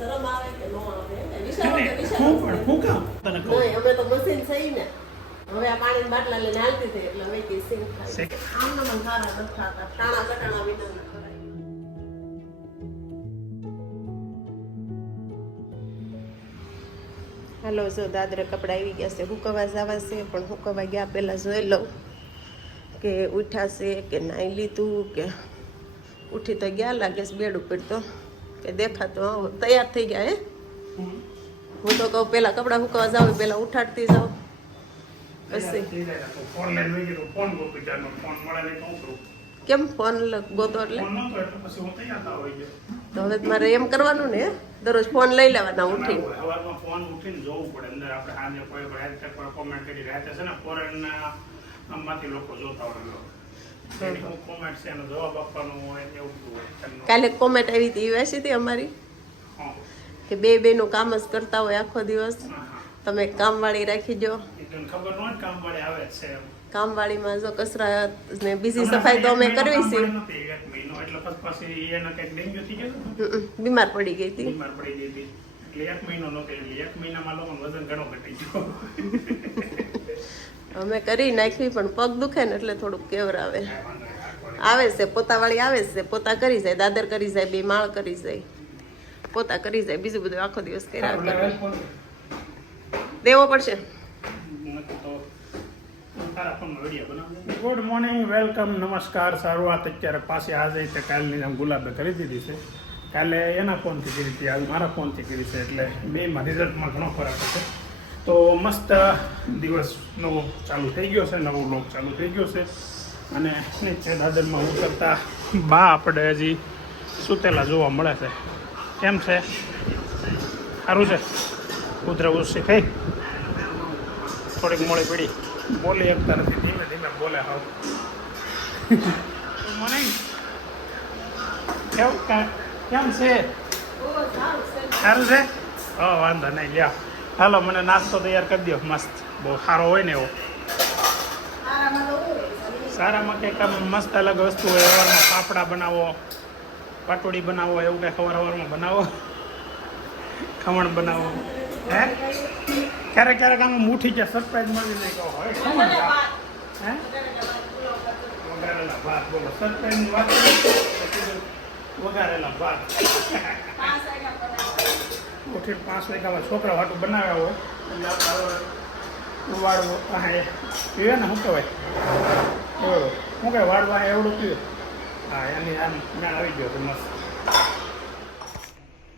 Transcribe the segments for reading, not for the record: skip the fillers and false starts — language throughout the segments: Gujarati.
શરમ આવે કે ન આવે હું કામ તને કહું નહીં અમે તો મશીન સહી ને હવે આ પાણીની બાટલા લઈને હાલતી હતી એટલે હવે કે સિંગ થાય આમને મને સારા નથી થતા ટાણા કટાણા વિના ન કરાય હાલો જો દાદરે કપડા આવી ગયા છે હુકવા જવા છે પણ હુકવા ગયા પહેલા જોઈ લઉં કે ઉઠાશે કે નાઈ લીધું કે ઉઠી તો ગયા લાગે છે બેડ ઉપર તો કે દેખાતો તૈયાર થઈ ગયા હે હું તો કહું પેલા કપડા હુકવા જાવ પેલા ઉઠાડતી જાવ પછી કેમ ફોન ગોતો એટલે તો હવે મારે એમ કરવાનું ને દરરોજ ફોન લઈ લેવાના ઉઠી ફોન ઉઠીને જોવું પડે અંદર આપણે સાંજે કોઈ કોમેન્ટ કરી રહ્યા છે ને ફોરેન માંથી લોકો જોતા હોય કોમેન્ટ છે એનો જવાબ આપવાનો હોય એવું હોય કાલે કોમેન્ટ આવી હતી વાંચી હતી અમારી કે બે નું કામ જ કરતા હોય આખો દિવસ તમે કામવાળી રાખી દો ખબર ન હોય કામવાળી આવે છે કામવાળીમાં જો કસરત ને બીજી સફાઈ તો અમે કરવી છે બીમાર પડી ગઈ હતી એટલે 1 મહિનો નહોતો એટલે 1 મહિનામાં લોકોનું વજન ઘણો ઘટી ગયો અમે કરી નાખી પણ પગ દુખે ને એટલે થોડુંક કેવર આવે છે પોતાવાળી આવે છે પોતા કરી જાય દાદર કરી જાય બે માળ કરી જાય પોતા કરી જાય બીજું બધું આખો દિવસ કર્યા દેવો પડશે ગુડ મોર્નિંગ વેલકમ નમસ્કાર શરૂઆત અત્યારે પાછી આજે તે કાલની આમ ગુલાબે કરી દીધી છે કાલે એના ફોનથી કરી હતી આજે મારા ફોનથી કરી છે એટલે બેમાં રિઝલ્ટમાં ઘણો ફરક છે તો મસ્ત દિવસ નવો ચાલુ થઈ ગયો છે નવો બ્લોગ ચાલુ થઈ ગયો છે અને નીચે દાદરમાં ઉતરતા બા આપણે હજી સૂતેલા જોવા મળે છે કેમ છે સારું છે કૂતરા ઉસી ખાઈ થોડીક મોડી પડી બોલી એકતા નથી ધીમે ધીમે બોલે હાવ મને કેમ છે સારું છે હા વાંધો નહીં લ્યા હાલો મને નાસ્તો તૈયાર કરી દો મસ્ત બહુ સારો હોય ને એવો સારામાં કંઈક આમ મસ્ત અલગ વસ્તુ હોય સવારમાં પાપડા બનાવો પાટોડી બનાવો એવું કંઈ સવારમાં બનાવો ખમણ બનાવો હે ક્યારેક ક્યારેક આમ ઉઠી જાય સરપ્રાઈઝ મળી જાય કહો હવે ખમણ હે વઘારેલા ભાત બોલો સરપ્રાઈઝની વાત વઘારેલા ભાત ઉઠીને 5 વાગ્યામાં છોકરા વાટું બનાવ્યા હોય એટલે આપણે વાળવું હા પીવે ને શું કહેવાય એવું શું કહેવાય વાળવા એવડું પીવે હા એની આમ મેળ આવી ગયો છે મસ્ત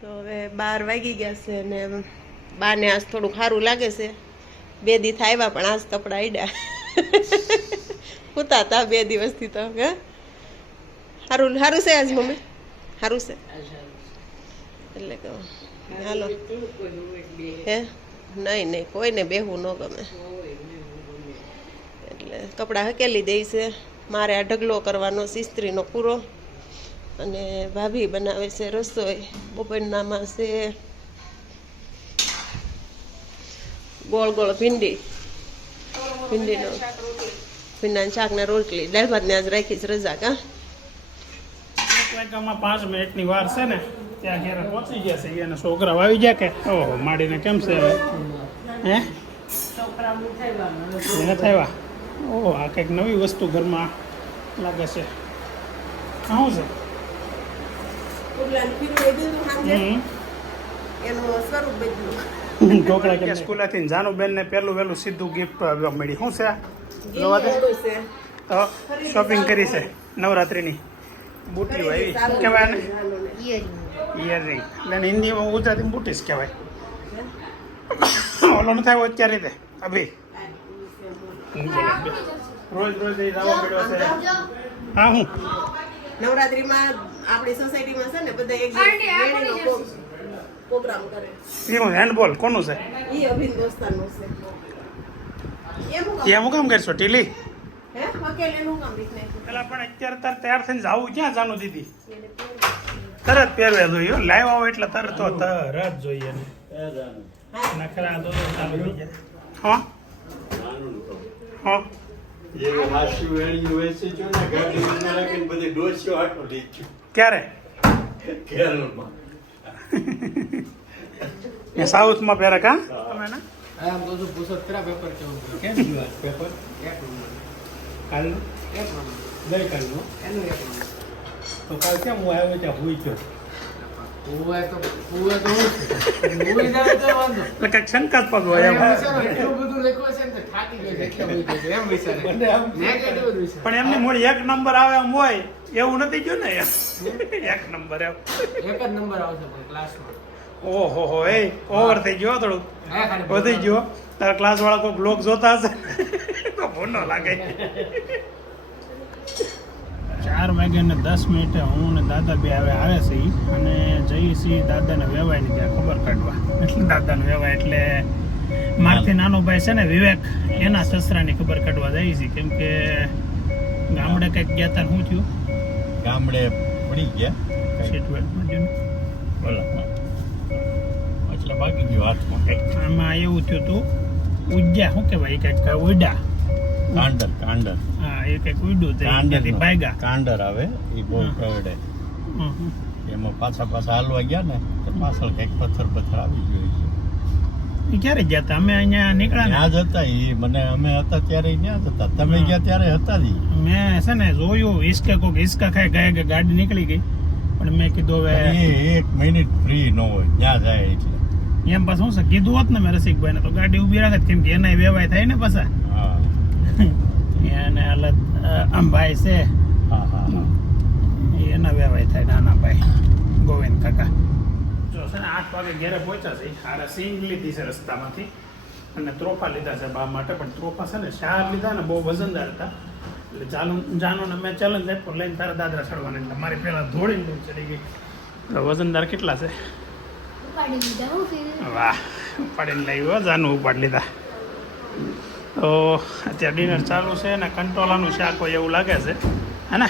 તો હવે 12 વાગી ગયા છે ને બાને આજ થોડું સારું લાગે છે 2 દી આવ્યા પણ આજ કપડા આડ્યા ઉતા હતા 2 દિવસથી તો હે સારું છે આજ મમ્મી સારું છે એટલે કહું હાલો હે નહીં કોઈને બેહવું ન ગમે એટલે કપડાં હકેલી દઈ છે મારે આ ઢગલો કરવાનો ઇસ્ત્રીનો પૂરો અને ભાભી બનાવે છે રસોઈ બપોરનામાં છે ગોળ ભીંડીનો ભીંડાનું શાક ને રોટલી દાળ ભાત ને આજ રાખી છે રજા કા 5 મિનિટની વાર છે ને ત્યાં ઘરે પહોંચી ગયા છે અને છોકરા આવી ગયા કે ઓહો માડીને કેમ છે હે થયા ઓહો આ કંઈક નવી વસ્તુ ઘરમાં લાગે છે શું છે ઢોકળા કે સ્કૂલેથી જાનુબેન ને પેલું સીધું ગિફ્ટ આવવા મળી શું છે જોવા દે તો શોપિંગ કરી છે નવરાત્રીની બુટીઓ આવી શું કહેવાય ને ઇયરિંગ એટલે હિન્દીમાં ગુજરાતી બુટીસ કહેવાય ઓલો ન થાય અત્યારે રીતે અભી રોજ જવા પડ્યો છે હા હું નવરાત્રીમાં આપણી સોસાયટીમાં છે ને બધા એક પ્રોગ્રામ કરે એનું હેન્ડબોલ કોનું છે ઈ અભિન દોસ્તારનું છે એમ કામ કરશો ટીલી હે અકેલે નું કામ દીખને પેલા પણ અત્યારે તૈયાર થઈને જાવું ક્યાં જાનું દીદી તરત પહેરવે જોઈએ લાઈવ આવો એટલે તરત જોઈએ ને નખરા તો ચાલુ થઈ જાય હા ક્યારે એ સાઉથમાં પહેરે કા તમે ને આમ તો જો પૂછો તેરા પેપર કેવું કેમ ગયું આજ પેપર એક નંબર કાલનું એક નંબર ગઈકાલનું એનું એક નંબર તો કાલ કેમ હું આવ્યો ત્યાં ભૂઈ ગયો પૂવે તો પૂવે તો હું મૂવી જાવે તો વાંધો એટલે કંઈક શંકાસ્પદ હોય એમ એટલું બધું લખ્યું છે ને તો થાકી ગયો છે કે હોય છે એમ વિચારે મને આમ નેગેટિવ જ વિચારે પણ એમની મોડી એક નંબર આવે એમ હોય એવું નથી ગયું ને એમ એક નંબર એમ એક જ નંબર આવશે પણ ક્લાસમાં ઓહો હો એ ઓવર થઈ ગયો થોડુંક હા ખાલી વધી ગયો તારા ક્લાસ વાળા કોઈ બ્લોગ જોતા હશે તો ભૂનો લાગે 4:10 હું ને દાદા બે આવે છે અને જઈએ છીએ દાદાને વેવાયની ત્યાં ખબર કાઢવા એટલે દાદાને વેવાય એટલે મારથી નાનો ભાઈ છે ને વિવેક એના સસરાની ખબર કાઢવા જઈએ છીએ કેમ કે ગામડે કંઈક ગયા તા શું થયું ગામડે પડી ગયા સીટ બેલ્ટમાં થયું ને. બોલો એટલે ભાગી ગયો હાથમાં કંઈક આમાં એવું થયું હતું ઉજ્જા શું કહેવાય કંઈક ઉડા કાંડર હા એ કંઈક ઉડ્યું તે કાંડર ત્યાંથી ભાગ્યા કાંડર આવે એ બહુ પ્રવડે એમાં પાછા હાલવા ગયા ને તો પાછળ કંઈક પથ્થર આવી ગયો એ ક્યારે ગયા હતા અમે અહીંયા નીકળ્યા ત્યાં જ હતા એ મને અમે હતા ત્યારે ત્યાં જ હતા તમે ગયા ત્યારે હતા જ ઈ. મેં છે ને જોયું હિસકા ખાઈ ગયા કે ગાડી નીકળી ગઈ પણ મેં કીધું હવે એ 1 મિનિટ ફ્રી ન હોય ત્યાં જાય એટલે એમ પાછું શું છે કીધું હોત ને મેં રસિકભાઈ ને તો ગાડી ઉભી રાખત કેમ કે એના વેવાય થાય ને પાછા હા એને હાલત આમ ભાઈ છે હા હા એના વેવાય થાય નાના ભાઈ ગોવિંદ કાકા જો છે ને 8 વાગે ઘેરે પહોંચ્યા છે હારા સિંગ લીધી છે રસ્તામાંથી અને ત્રોફા લીધા છે બા માટે પણ ત્રોફા છે ને શાર લીધા ને બહુ વજનદાર હતા એટલે જાનો ને મેં ચેલેન્જ આપ્યો લઈને તારા દાદરા ચડવાના એટલે મારી પહેલા ધોળીને દૂર ચડી ગઈ એટલે વજનદાર કેટલા છે વાહ ઉપાડીને લાવ્યો જાનું ઉપાડી લીધા તો અત્યારે ડિનર ચાલુ છે ને કંટોલાનું શાક હોય એવું લાગે છે હે ને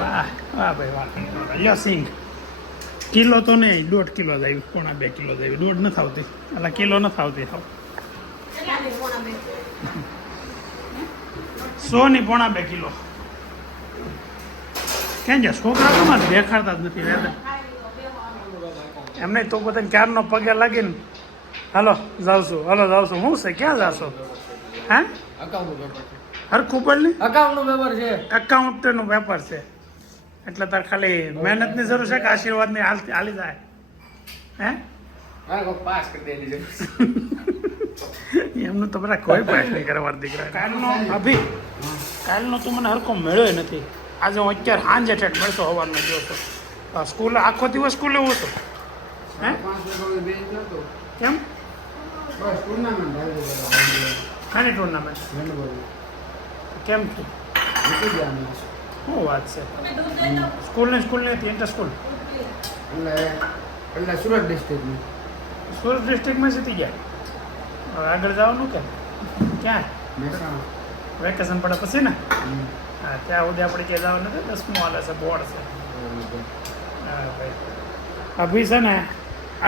વાહ વાહ ભાઈ વાહ કંટોલા લ્યો સિંગ કિલો તો નહીં 1.5 કિલો જ આવી 1.5 કિલો જ આવી 1.5 નથી આવતી એટલે કિલો નથી આવતી હાવ 100.2 કિલો ક્યાં જાય છોકરા તમારે દેખાડતા જ નથી વેદન એમ નહીં તો બધાને ક્યારનો પગે લાગીને હાલો જાઉં છું હું છે ક્યાં જાશો હે અકાઉન્ટ પેપર હરખું પડલી અકાઉન્ટ પેપર છે એકાઉન્ટનું પેપર છે એટલે તાર ખાલી મહેનતની જરૂર છે કે આશીર્વાદની હાલી જાય હે હા કોઈ પાસ કરી દેલી છે એમનું તો બધા કોઈ પાસ નહીં કરવા દીકરા કાલનો તું મને હરખો મળ્યો નથી આજે હું અત્યારે સાંજે ઠેઠ મળશો હવાનો ગયો હતો સ્કૂલે આખો દિવસ સ્કૂલે હું હતો હે 5 વાગે બેન નતો કેમ બસ ટુર્નામેન્ટ આવી ખાની ટુર્નામેન્ટ કેમ થયું નીકળી ગયા અમે શું વાત છે સ્કૂલની હતી ઇન્ટર સ્કૂલ એટલે સુરત ડિસ્ટ્રિક્ટની સુરત ડિસ્ટ્રિક્ટમાં જીતી ગયા હવે આગળ જવાનું કે ક્યાં મહેસાણા વેકેશન પડે પછી ને હા ત્યાં સુધી આપણે ક્યાં જવાનું નથી 10મું હાલે છે બોર્ડ છે હા ભાઈ અભી છે ને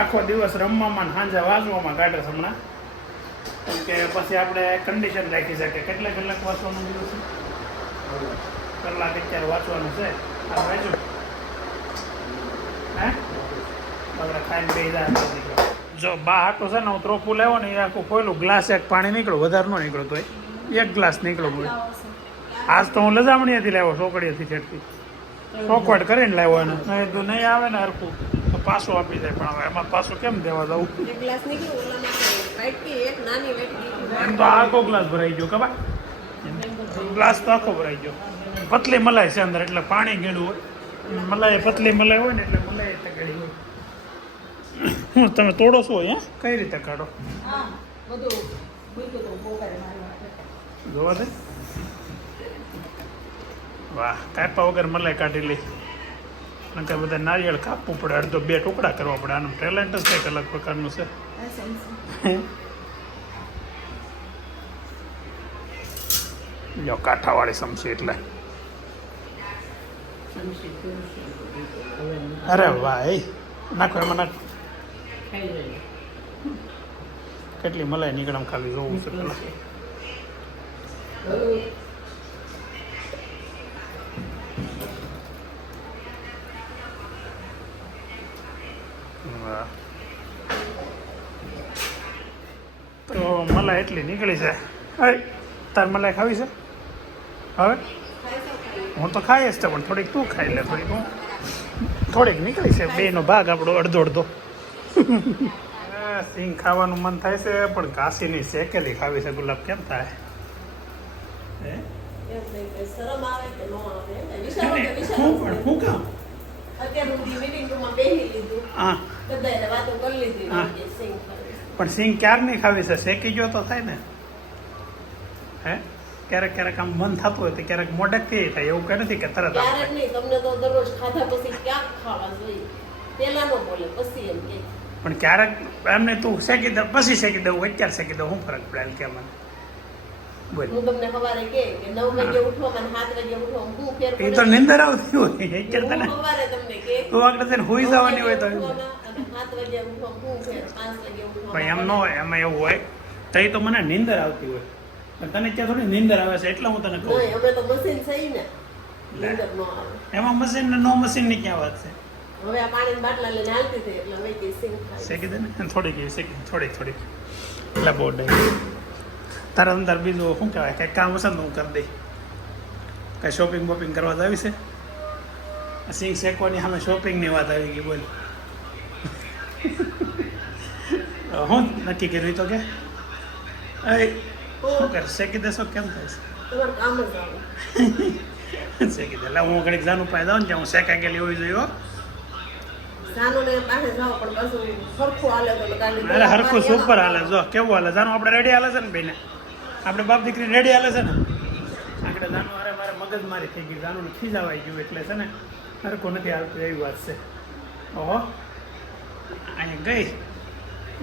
આખો દિવસ રમવામાં ને સાંજે વાંચવામાં કાઢે છે હમણાં કેમ કે પછી આપણે કન્ડિશન રાખી શકીએ કેટલા કલાક વાંચવાનું દિવસ છે કલાક અત્યારે વાંચવાનું છે આ વાંચ્યું હે આપણે ખાઈને બે જાય જો બા હાટું છે ને હું ત્રોફું લેવો ને એ આખું ખોયલું ગ્લાસ એક પાણી નીકળ્યું વધારે ન નીકળ્યું તો એક ગ્લાસ નીકળ્યું હોય આજ તો હું લજામણીયાથી લાવ્યો છોકરીઓથી છેડતી ચોખવટ કરીને લાવ્યો એને નહીં તો નહીં આવે ને હરખું તો પાછું આપી જાય પણ હવે એમાં પાછું કેમ દેવા દઉં એક ગ્લાસ નીકળ્યો ઓલામાં વાટકી એક નાની વાટકી એમ તો આખો ગ્લાસ ભરાઈ ગયો ખબર ગ્લાસ તો આખો ભરાઈ ગયો પતલી મલાઈ છે અંદર એટલે પાણી ગેડું હોય મલાઈ પતલી મલાઈ હોય ને એટલે મલાઈ એટલે ગળી હોય હું તમે તોડો છો હે કઈ રીતે કાઢો જોવા દે વાહ કાપા વગર મલાઈ કાઢી લઈ નકર બધા નારિયેળ કાપવું પડે અડધો 2 ટુકડા કરવા પડે આનું ટેલેન્ટ જ કંઈક અલગ પ્રકારનું છે લ્યો કાંઠાવાળી સમસી એટલે અરે ભાઈ નાખો એમાં નાખો કેટલી મલાઈ નીકળે ખાલી જોવું છે પેલા વાહ. તો મલાઈ એટલી નીકળી છે. અરે તાર મલાઈ ખાવી છે હવે? હું તો ખાઈ જ પણ થોડીક તું ખાઈ લે, થોડીક હું. થોડીક નીકળી છે, બેનો ભાગ આપણો અડધો અડધો. સિંગ ખાવાનું મન થાય છે પણ ઘાસીની શેકેલી ખાવી છે. ગુલાબ કેમ થાય? હે શરમ આવે કે ન આવે? હું કામ? અત્યાર સુધી meeting room-માં બેસી લીધું. હા, બધાએ વાતો કરી લીધી. હા. કે સિંગ ખાવી. પણ સિંગ ક્યારની ખાવી છે? શેકી ગયો તો થાય ને. હે ક્યારેક ક્યારેક આમ મન થતું હોય તો ક્યારેક મોડેકથી થાય, એવું કઈ નથી કે તરત આમ ક્યારેક થાય. નહીં, તમને તો દરરોજ ખાધા પછી ક્યાંક ખાવા જોઈએ. પેલા નો બોલે પછી એમ કે પણ ક્યારેક એમને તું શેકી દઉં પછી શેકી દઉં અત્યારે શેકી દઉં, શું ફરક પડે કે મને બોલ. હું તમને સવારે કે 9 વાગે ઉઠવામાં અને 7 વાગે ઉઠવામાં હું ફેર એ પડે? તો નિંદર આવતી હોય અત્યારે તને. હું સવારે તમને કે તું આગળ જઈને હુઈ જવાની હોય તો એમ. 9 વાગે ઉઠવામાં અને 7 વાગે ઉઠવામાં હું ફેર? 5 વાગે ઉઠવામાં ભાઈ એમ ન હોય, એમાં એવું હોય તો એ તો મને નિંદર આવતી હોય પણ તને ક્યાં થોડી નિંદર આવે છે એટલે હું તને કહું. નહીં, અમે તો મશીન સહી ને નીંદર ન આવે. એમાં મશીન ને નો મશીન ની ક્યાં વાત છે? હવે આ પાણીની બાટલા લઈને હાલતી હતી એટલે હવે કે સિંગ ખાઈ. શેકી દે ને થોડીક એવી શેકી થોડીક એટલે બહુ ડાય. તારા અંદર બીજું શું કહેવાય કંઈક કામ હશે ને તો હું કરી દઈ. કાંઈ શોપિંગ બોપિંગ કરવા આવી છે? આ સિંગ શેકવાની સામે શોપિંગની વાત આવી ગઈ બોલ. હું નક્કી કર્યું તો કે શું કર શેકી દેશો કેમ થાય તમારું કામ જ આવે. છે શેકી દે. એટલે હું ઘડીક જાનું પાઈ દઉં ને ત્યાં હું શેકાઈ ગયેલી હોવી જોઈએ હો. સાનુને પાસે જાઓ પણ પાછું સરખું હાલે તો ગાડી અરે હરખું સુપર હાલે. જો કેવું હાલે જાનું આપણે રેડી હાલે છે ને બેને, આપણે બાપ દીકરી રેડી હાલે છે ને. આગળ જાનું અરે મારે મગજ મારી થઈ ગઈ, જાનું ખીજાવાઈ ગયું એટલે છે ને હરખું નથી હાલતું એવી વાત છે. ઓહો અહીંયા ગઈ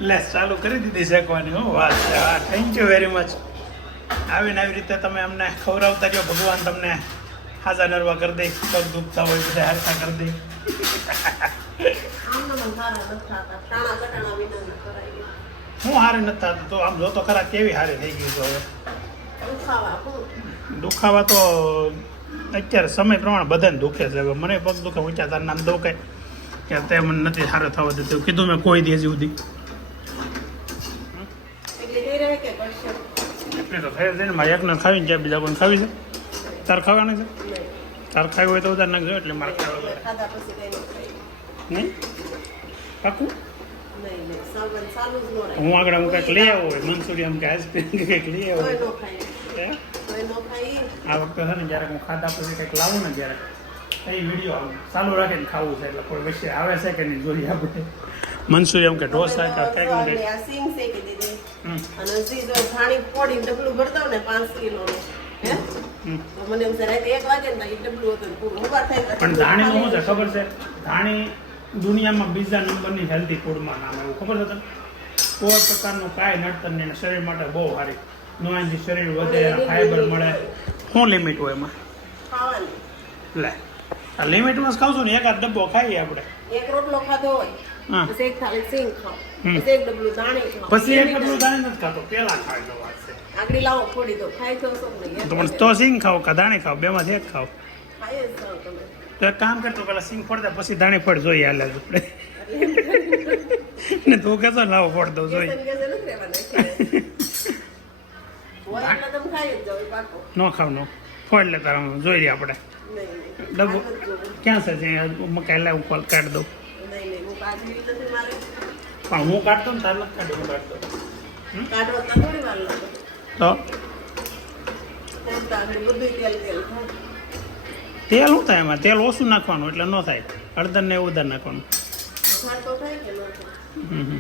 લે ચાલુ કરી દીધી શેકવાની. હો વાત છે. હા થેન્ક યુ વેરી મચ. આવીને આવી રીતે તમે અમને ખવડાવતા રહ્યો, ભગવાન તમને હાજા નરવા કરી દે, પગ દુખતા હોય બધા હરખા કરી દે. આમને મને સારા નથી થતા, ટાણા કટાણા વિના કરાઈ ગયા. હું હારી નથી થતું તો આમ જોતો ખરા કેવી હારી થઈ ગઈ તો હવે. દુખાવા હું દુખાવા તો અત્યારે સમય પ્રમાણે બધાને દુખે છે. હવે મને પગ દુખે, ઊંચા તાર નામ દુખે કે તે મને નથી સારો થવા દેતું કીધું મેં કોઈ દી હજી સુધી. એટલે કઈ રહે કે કરશે એટલે તો થઈ જાય ને મારે એકને ખાવીને ક્યાં બીજા કોઈને ખાવી છે? તાર ખાવાનું છે? નહીં. તાર ખાવી હોય તો વધારે નાખજો એટલે મારે ખાવા પડે. ખાધા પછી કઈ નહીં ખાઈ. નહીં પાકું? નહીં નહીં સાવન ચાલુ જ ન રહે. હું આગળ હું કંઈક લઈ આવું હોય મંચુરિયમ કે આઈસ્ક્રીમ કે કંઈક લઈ આવું કોઈ હોય. ન ખાઈ. હે? કોઈ ન ખાઈ. આ વખતે છે ને જ્યારે હું ખાધા પછી કંઈક લાવું ને જ્યારે એ વિડીયો ચાલુ રાખીને ખાવું છે એટલે કોઈ વચ્ચે આવે છે કે નહીં જોઈએ આપણે. મંચુરિયમ કે ઢોસા કે કંઈક ને કંઈક. આ સિંગ શેકી દીધી હમ. અને હજી જો ધાણી ફોડીને ડબલું ભરતા હોય ને 5 કિલોનું હે હમ. તો મને એમ છે રાતે 1 વાગે ને એ ડબલું હતું પૂરું ઉભા થાય પણ ધાણીનું શું છે ખબર છે? ધાણી દુનિયામાં બીજા નંબરની હેલ્ધી ફૂડમાં નામ એવું ખબર છે તમને? કોઈ પ્રકારનું કાંઈ નડતર નહીં, શરીર માટે બહુ સારી. નોંધી શરીર વધે, ફાઈબર મળે. શું લિમિટ હોય એમાં? ખાવાની લે આ લિમિટમાં જ ખાવ છું ને એકાદ ડબ્બો ખાઈએ આપણે. એક રોટલો ખાધો હોય હા. પછી એક થાળી સિંગ ખાઓ હમ. પછી એક ડબલું ધાણી ખાઓ પછી એક ડબ્લું ધાણી નથી ખાતો, પેલા ખાઈ લો વાત છે. આગળ લાવો ફોડી દો ખાઈ તો છો નહીં તો પણ તો સિંગ ખાવ કે ધાણી ખાવ બેમાંથી એક ખાવ. ખાઈ જ જાઓ તમે તો એક કામ કરતો પેલા સિંગ ફોડ દે પછી ધાણી ફોડ જોઈએ હાલે આપણે. ને તું કહેતો લાવો ફોડ દઉં જોઈએ. કેસન કેસન નથી રહેવાના હોય એટલે તમે ખાઈ જ જાઓ એ પાકો ન ખાવ નો ફોડ લે તારા જોઈ લઈએ આપણે. નહીં ડબ્બો ક્યાં છે જે મકાઈ લાવું કોલ કાઢી દઉં. નહીં હું કાઢવી નથી મારે પણ હું કાઢતો ને તાર નથી કાઢી હું કાઢતો. કાઢવા તો થોડી વાર લાગે તો એમ તો આગળ બધું તેલ તેલ થાય તેલ શું થાય એમાં? તેલ ઓછું નાખવાનું એટલે ન થાય. હળદર ને એવું વધારે નાખવાનું. વઘાર તો થાય કે ન થાય હમ.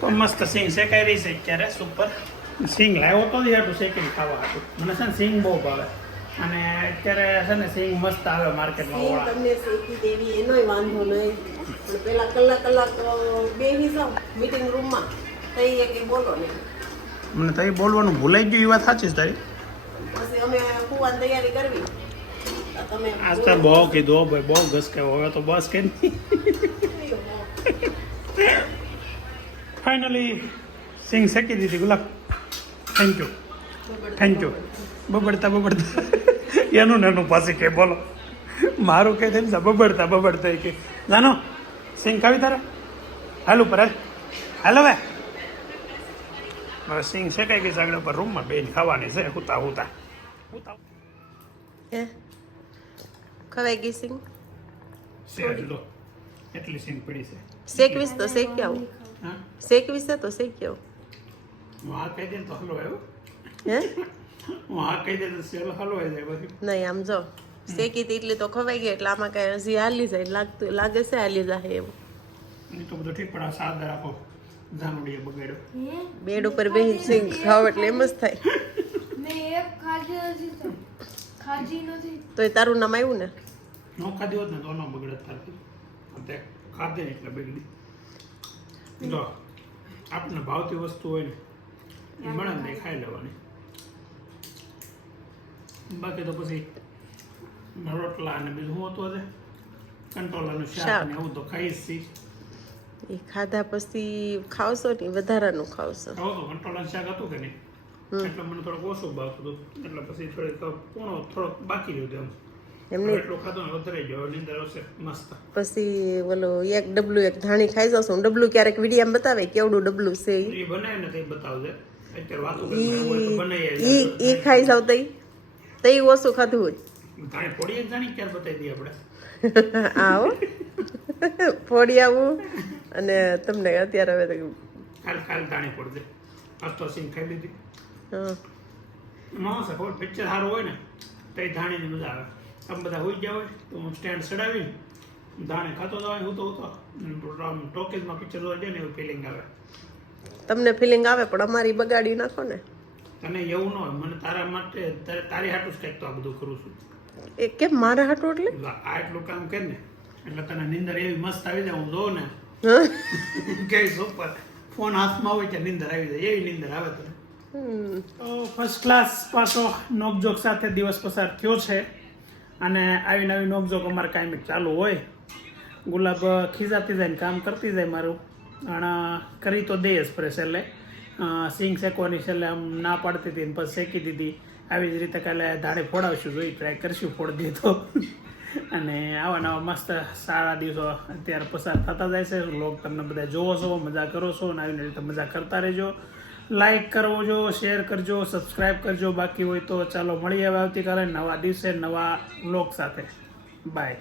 તો મસ્ત સિંગ શેકાઈ રહી છે અત્યારે સુપર. સિંગ લાવ્યો તો જ હાટું શેકીને ખાવા હતું. મને છે ને સિંગ બહુ ભાવે અને અત્યારે છે ને સિંગ મસ્ત આવે માર્કેટમાં સિંગ ઓળા. તમને શેકી દેવી એનોય વાંધો નહીં પણ પેલા કલાક બેસી જાઓ મીટિંગ રૂમમાં તઈ એક બોલો નહીં મને તો એ બોલવાનું ભૂલાઈ ગયું એ વાત સાચી છે તારી. પછી અમે કુવાની તૈયારી કરવી તો તમે આજ તો બહુ કીધું હો ભાઈ, બહુ ઘસ કહેવો હવે તો બસ કે નહીં. ફાઇનલી સિંગ શેકી દીધી Gulab. Thank you thank you. બબડતા એનું નાનું પાસે કે બોલો મારું કે થઈને બબડતા કે જાનો સિંગ ખાવી તારે હાલ ઉપર હાલ હવે સિંગ શેકાઈ ગઈ આગળ ઉપર રૂમમાં બેન ખાવાની છે હુતા હુતા હુતા હે ખવાઈ ગઈ સિંગ છે લો એટલી સિંગ પડી છે શેકવીશ તો શેકી આવું હા શેકવીશ છે તો શેકી આવું હું આ કહી દે તો હલો આવ્યો હે હું આ કહી દે તો સેલ હલવાઈ જાય પછી નહીં આમ જો શેકી હતી એટલી તો ખવાઈ ગઈ એટલે આમાં કઈ હજી હાલી જાય લાગે છે હાલી જાય એવું એ તો બધું ઠીક પણ આ સાદા રાખો જાનુડીએ બગાડ્યો બેડ ઉપર બેસી સિંગ ખાવ એટલે એમ જ થાય મેં એક ખાધી નથી તો ખાધી નથી તોય તારું નામ આવ્યું ને નો ખાધી હોત ને તો ન બગડે તારથી તે ખાધે ને એટલે બગડી જો આપણને ભાવતી વસ્તુ હોય ને એ મળે ને ખાઈ લેવાની બાકી તો પછી રોટલા અને બીજું શું હતું આજે કંટોલાનું શાક ને એવું તો ખાઈશ છી એ ખાધા પછી ખાવશો ને વધારાનું ખાવશો ખાવ તો કંટોલાનું શાક હતું કે નહીં એટલે મને થોડુંક ઓછું ભાવતું હતું એટલે પછી થોડોક બાકી રહ્યું એમ એમની એટલું ખાધું ને વધારે ગયો નીંદર આવશે મસ્ત પછી ઓલો એક ડબલું એક ધાણી ખાઈ જશો ડબલું ક્યારેક વિડીયામાં બતાવે કેવડું ડબલું છે એ બનાવીને તે બતાવજે અત્યારે વાતો કરી બનાવી ઈ ખાઈ જાવ તઈ ઓછું ખાધું હોય ધાણી પોડીએ જાણી ક્યારે બતાવી દઈએ આપણે આવો ફોડી આવું અને તમને અત્યારે હવે તો કાલ ધાણી પડજે આજ તો સિંગ ખાઈ લીધી હા નો છે કોઈ પિક્ચર સારું હોય ને તો એ ધાણીની મજા આવે આમ બધા હોઈ ગયા હોય તો હું સ્ટેન્ડ ચડાવીને ધાણી ખાતો જવાય હું તો ટોકીઝમાં પિક્ચર જોવા જાય ને એવું ફિલિંગ આવે તમને ફિલિંગ આવે પણ અમારી બગાડી નાખો ને તને એવું ન હોય મને તારા માટે તારી હાટું જ કંઈક તો આ બધું કરું છું એ કેમ મારા હાટું એટલે આ એટલું કામ કર ને એટલે તને નીંદર એવી મસ્ત આવી જાય હું જોઉં ને હા કે ઉપર ફોન હાથમાં હોય કે નીંદર આવી જાય એવી નીંદર આવે તને તો ફર્સ્ટ ક્લાસ પાછો નોકઝોક સાથે દિવસ પસાર થયો છે અને આવી નવી નોકઝોક અમારે કાંઈ ચાલુ હોય ગુલાબ ખીજાતી જાય ને કામ કરતી જાય મારું અને કરી તો દે જ પડે છેલ્લે સિંગ શેકવાની છેલ્લે આમ ના પાડતી હતી ને પછી શેકી દીધી આવી જ રીતે કાલે ધાડે ફોડાવશું જોઈ ટ્રાય કરશું ફોડી દે તો અને આવા નવા મસ્ત સારા દિવસો અત્યારે પસાર થતા જાય છે લોક તમને બધા જોવો છો મજા કરો છો અને આવી રીતે મજા કરતા રહેજો લાઈક કરવો જો શેર કરજો સબસ્ક્રાઈબ કરજો બાકી હોય તો ચાલો મળીએ હવે આવતીકાલે નવા દિવસે નવા વ્લોગ સાથે બાય